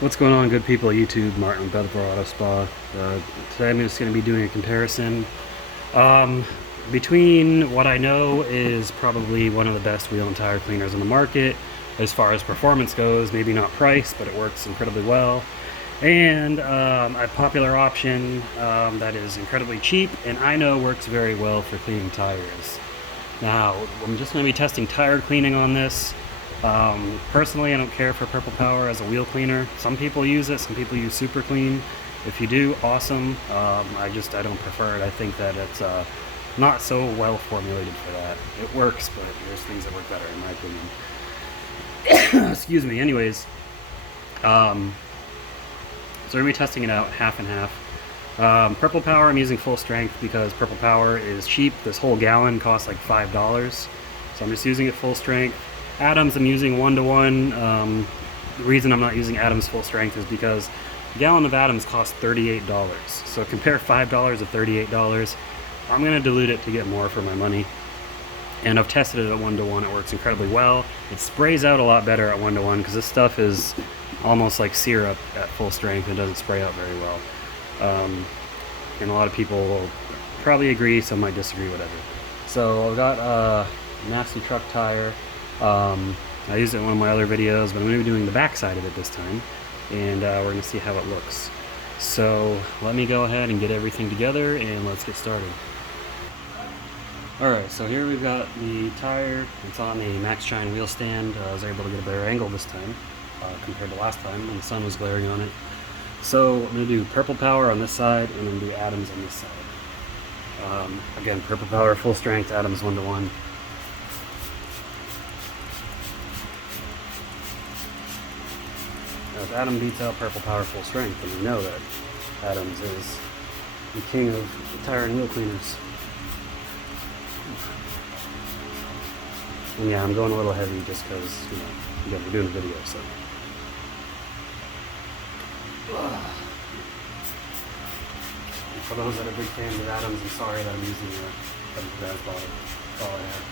What's going on, good people of YouTube? Martin with Bedford Auto Spa. Today I'm just going to be doing a comparison between what I know is probably one of the best wheel and tire cleaners on the market as far as performance goes. Maybe not price, but it works incredibly well. And a popular option that is incredibly cheap and I know works very well for cleaning tires. Now, I'm just going to be testing tire cleaning on this. Personally, I don't care for Purple Power as a wheel cleaner. Some people use it, some people use Super Clean. If you do, awesome. I don't prefer it. I think that it's not so well formulated for that. It works, but there's things that work better in my opinion. Excuse me. Anyways, so we're going to be testing it out half and half. Purple Power I'm using full strength because Purple Power is cheap. This whole gallon costs like $5. So I'm just using it full strength. Adams I'm using 1-to-1. The reason I'm not using Adams full strength is because a gallon of Adams costs $38. So compare $5 to $38. I'm going to dilute it to get more for my money. And I've tested it at 1-to-1. It works incredibly well. It sprays out a lot better at 1-to-1 because this stuff is almost like syrup at full strength. It doesn't spray out very well. And a lot of people will probably agree, some might disagree, whatever. So I've got a nasty truck tire. I used it in one of my other videos, but I'm going to be doing the back side of it this time, and we're going to see how it looks. So let me go ahead and get everything together and let's get started. Alright, so here we've got the tire. It's on the Max Shine wheel stand. I was able to get a better angle this time compared to last time when the sun was glaring on it. So I'm going to do Purple Power on this side and then do Adams on this side. Again, Purple Power full strength, Adams 1-to-1. Now, if Adam beats out Purple Power full strength, then we know that Adams is the king of tire and wheel cleaners. And yeah, I'm going a little heavy just because, you know, again, we're doing a video, so. For those that are big fans of Adams, I'm sorry that I'm using a bad bottle. That's all I have.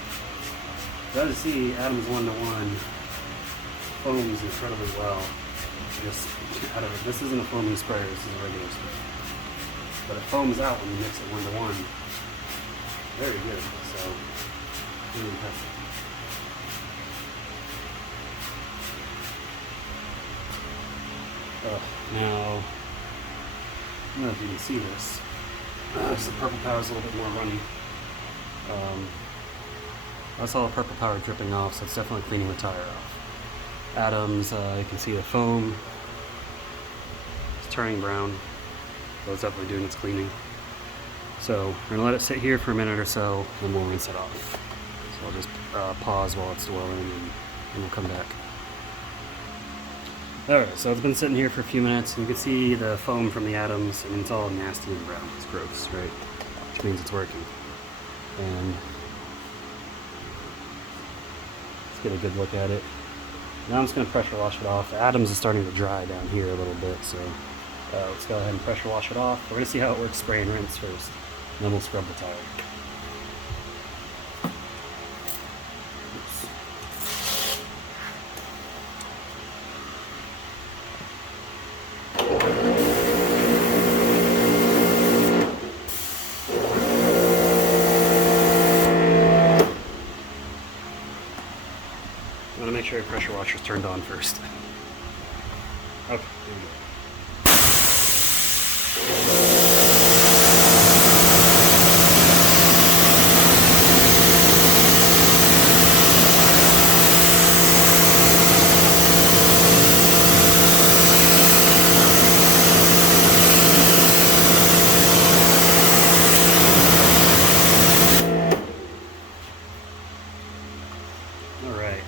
But as you see, Adams 1-to-1 foams incredibly well. Just out of it. This isn't a foaming sprayer, this is a regular sprayer. But it foams out when you mix it 1-to-1. Very good, so really impressive. Now, I don't know if you can see this. So the Purple Power is a little bit more runny. I saw the Purple Power dripping off, so it's definitely cleaning the tire off. Adams, you can see the foam. It's turning brown, so it's definitely doing its cleaning. So we're gonna let it sit here for a minute or so, and we'll rinse it off. So I'll just pause while it's dwelling, and we'll come back. Alright, so it's been sitting here for a few minutes. You can see the foam from the Adams, and it's all nasty and brown. It's gross, right? Which means it's working. And let's get a good look at it. Now I'm just going to pressure wash it off. The Adams is starting to dry down here a little bit, so let's go ahead and pressure wash it off. We're going to see how it works spray and rinse first, and then we'll scrub the tire. I'm going to make sure your pressure washer is turned on first. Okay, there we go. Alright.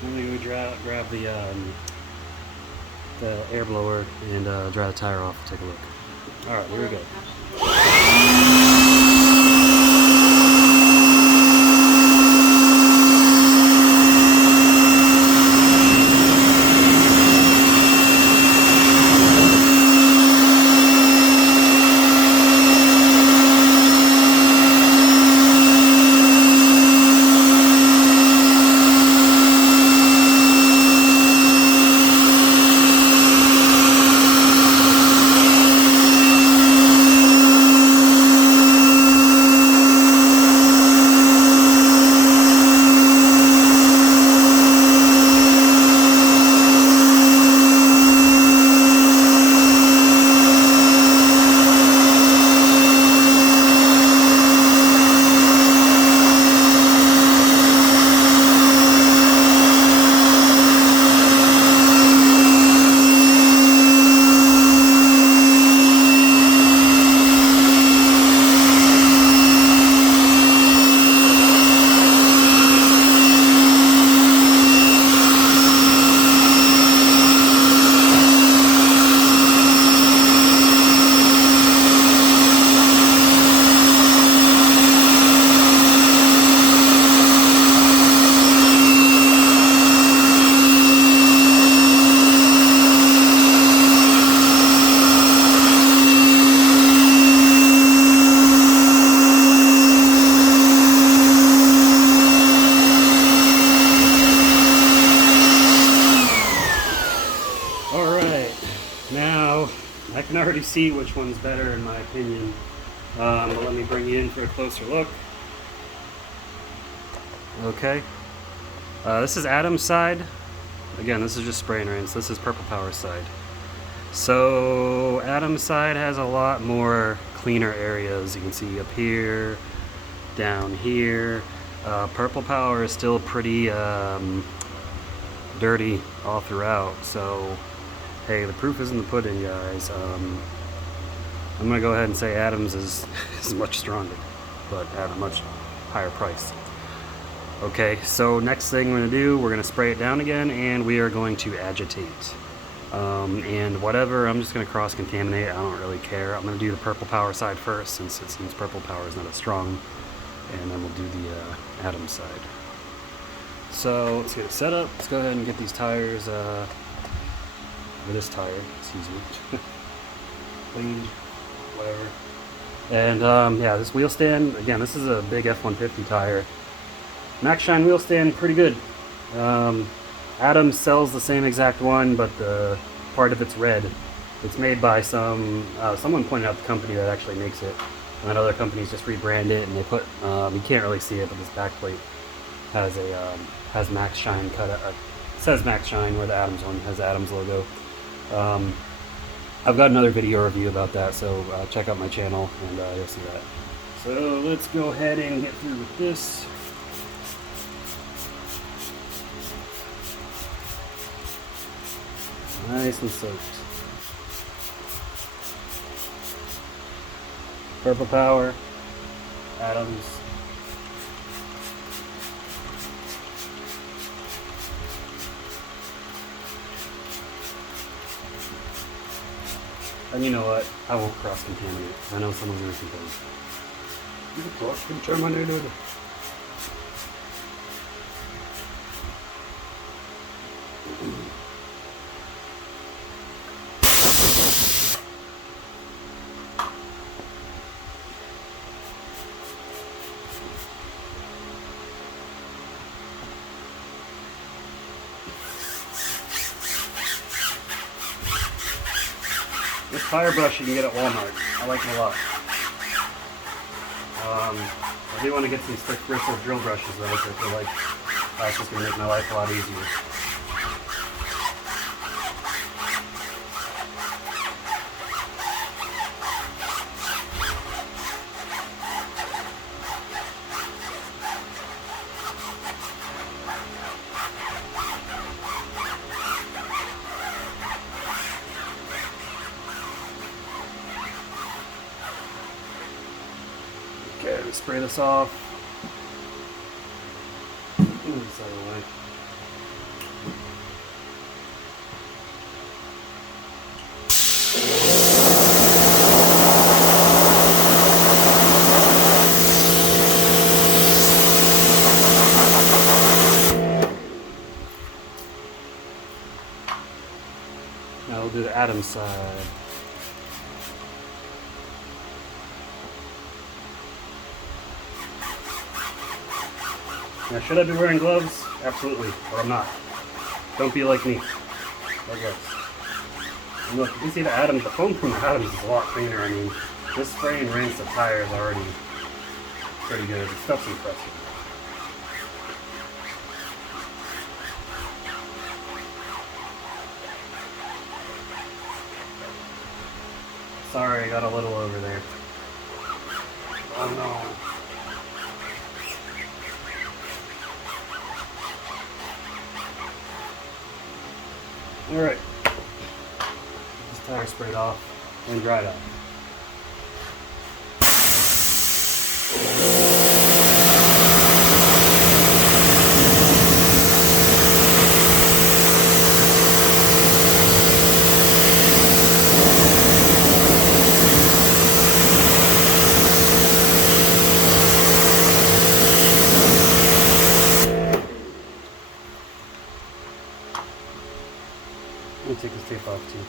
I'm going to go grab the air blower and dry the tire off and take a look. Alright, here we go. already see which one's better in my opinion. But let me bring you in for a closer look. Okay. This is Adam's side. Again, this is just spray and rinse. This is Purple Power's side. So Adam's side has a lot more cleaner areas. You can see up here, down here. Purple Power is still pretty dirty all throughout. So hey, the proof is in the pudding, guys. I'm gonna go ahead and say Adam's is much stronger, but at a much higher price. Okay, so next thing we're gonna do, we're gonna spray it down again, and we are going to agitate. And whatever, I'm just gonna cross-contaminate. I don't really care. I'm gonna do the Purple Power side first, since it seems Purple Power is not as strong, and then we'll do the Adam's side. So let's get it set up. Let's go ahead and get these tires, or this tire, excuse me, cleaned, whatever. And yeah, this wheel stand, again, this is a big F-150 tire. Max Shine wheel stand, pretty good. Adams sells the same exact one, but the part of it's red. It's made by someone pointed out the company that actually makes it. And then other companies just rebrand it, and they put, you can't really see it, but this backplate has has Max Shine cut out. It says Max Shine, where the Adams one has the Adams logo. I've got another video review about that, so check out my channel and you'll see that. So let's go ahead and get through with this. Nice and soaked. Purple Power, Adams. And you know what? I won't cross-contaminate. I know someone's going to complain. You cross-contaminated. This tire brush you can get at Walmart. I like it a lot. I do want to get some stick bristle drill brushes though, which I feel like that's just going to make my life a lot easier. Okay, we spray this off. Move this out of the way. Now we'll do the Adams side. Now, should I be wearing gloves? Absolutely, but I'm not. Don't be like me. Okay. And look, you can see the Adams, the foam from the Adams is a lot cleaner. I mean, this spray and rinse of tire is already pretty good. The stuff's impressive. Sorry, I got a little over there. Oh no. Alright, this tire sprayed off and dried out. Let me take this tape off too.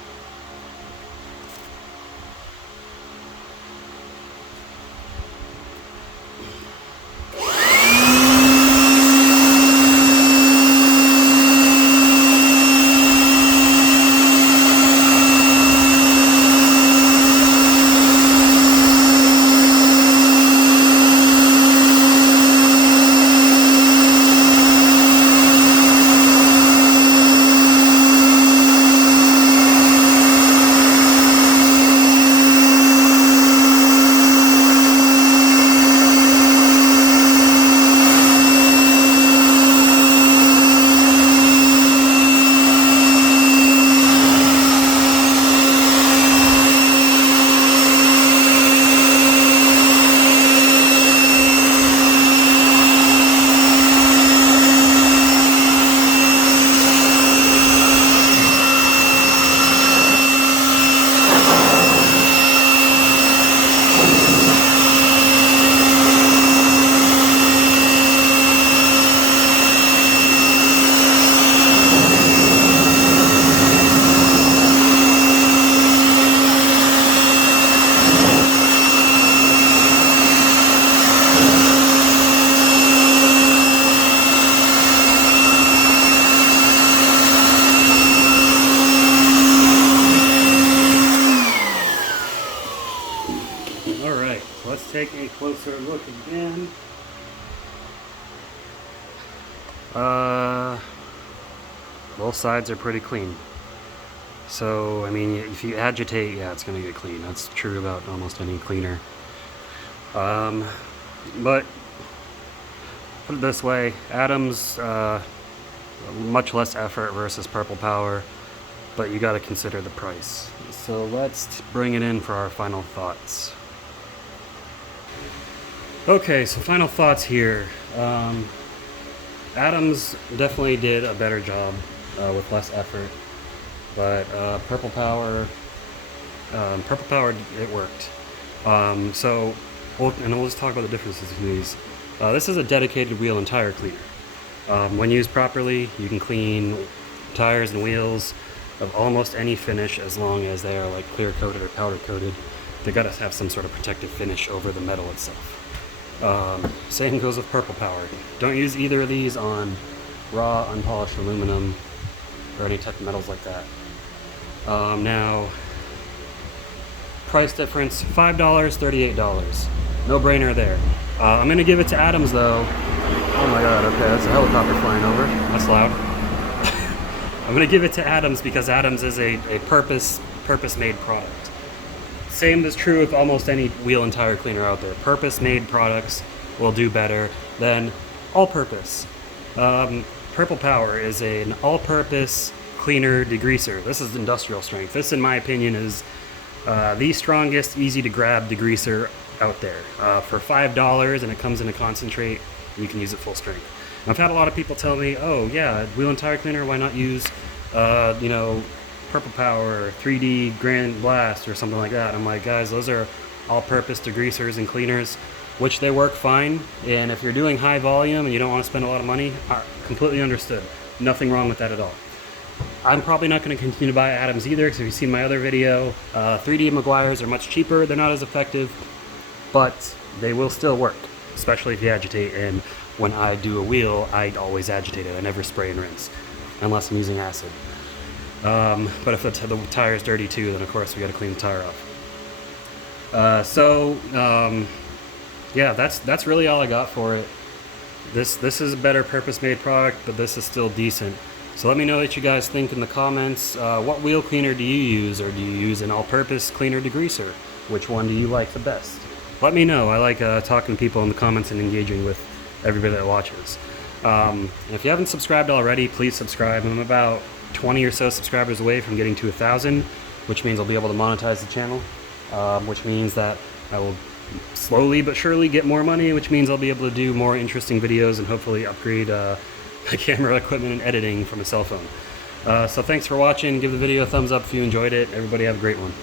closer look again. Both sides are pretty clean. So, I mean, if you agitate, yeah, it's going to get clean. That's true about almost any cleaner. But put it this way, Adams, much less effort versus Purple Power, but you got to consider the price. So let's bring it in for our final thoughts. Okay, so final thoughts here. Adams definitely did a better job with less effort, but Purple Power, it worked. So, and we'll just talk about the differences between these. This is a dedicated wheel and tire cleaner. When used properly, you can clean tires and wheels of almost any finish as long as they are like clear coated or powder coated. They gotta have some sort of protective finish over the metal itself. Same goes with Purple Power. Don't use either of these on raw unpolished aluminum or any type of metals like that. Now, price difference, $5, $38. No brainer there. I'm going to give it to Adams though. Oh my god, okay, that's a helicopter flying over. That's loud. I'm going to give it to Adams because Adams is a purpose-made product. Same is true with almost any wheel and tire cleaner out there. Purpose-made products will do better than all-purpose. Purple Power is an all-purpose cleaner degreaser. This is industrial strength. This, in my opinion, is the strongest, easy-to-grab degreaser out there. For $5, and it comes in a concentrate, you can use it full strength. I've had a lot of people tell me, oh yeah, wheel and tire cleaner, why not use, Purple Power or 3D Grand Blast or something like that. I'm like, guys, those are all-purpose degreasers and cleaners, which they work fine. And if you're doing high volume and you don't want to spend a lot of money, completely understood. Nothing wrong with that at all. I'm probably not going to continue to buy Adams either, because if you've seen my other video, 3D Maguires are much cheaper. They're not as effective, but they will still work, especially if you agitate. And when I do a wheel, I always agitate it. I never spray and rinse, unless I'm using acid. But if the tire is dirty too, then of course we got to clean the tire off. Yeah, that's really all I got for it. This is a better purpose-made product, but this is still decent. So let me know what you guys think in the comments. What wheel cleaner do you use, or do you use an all-purpose cleaner degreaser? Which one do you like the best? Let me know. I like talking to people in the comments and engaging with everybody that watches. And if you haven't subscribed already, please subscribe. I'm about 20 or so subscribers away from getting to 1,000, which means I'll be able to monetize the channel, which means that I will slowly but surely get more money, which means I'll be able to do more interesting videos and hopefully upgrade my camera equipment and editing from a cell phone. So thanks for watching. Give the video a thumbs up if you enjoyed it. Everybody have a great one.